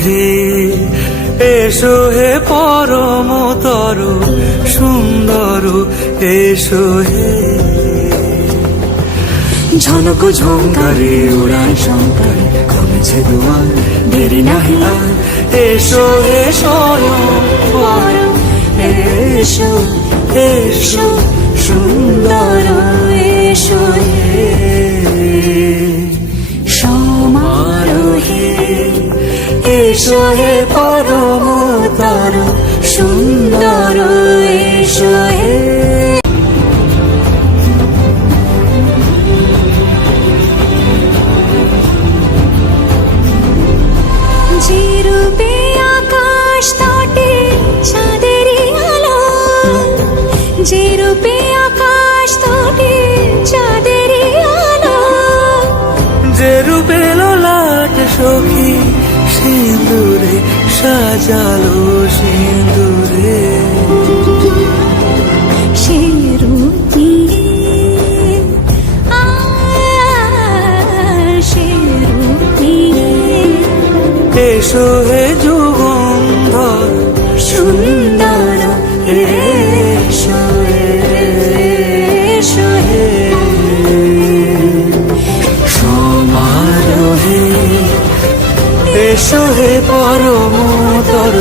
সমারোহে এসো হে পরমতর সুন্দর এসো হে। ঝনক ঝঙ্কারে উড়ায় শঙ্কারে কমেছে দুয়ার, দেরি নাহি আর এসো হে স্বয়ংবর এসো এসো সুন্দর এসো হে। সমারোহে এসো হে পরমতর সুন্দর এসো হে। যে রূপে আকাশ তটে চাঁদেরই আলো, যে রূপে আকাশ তটে চাঁদেরই আলো, যে রূপে ললাট সখী সিঁদুরে সাজালো সিঁদুরে। সে রূপ নিয়ে সে রূপ নিয়ে এসো হে যুগন্ধর সুন্দর এসো এসো হে। সমারোহে এসো হে পরমতর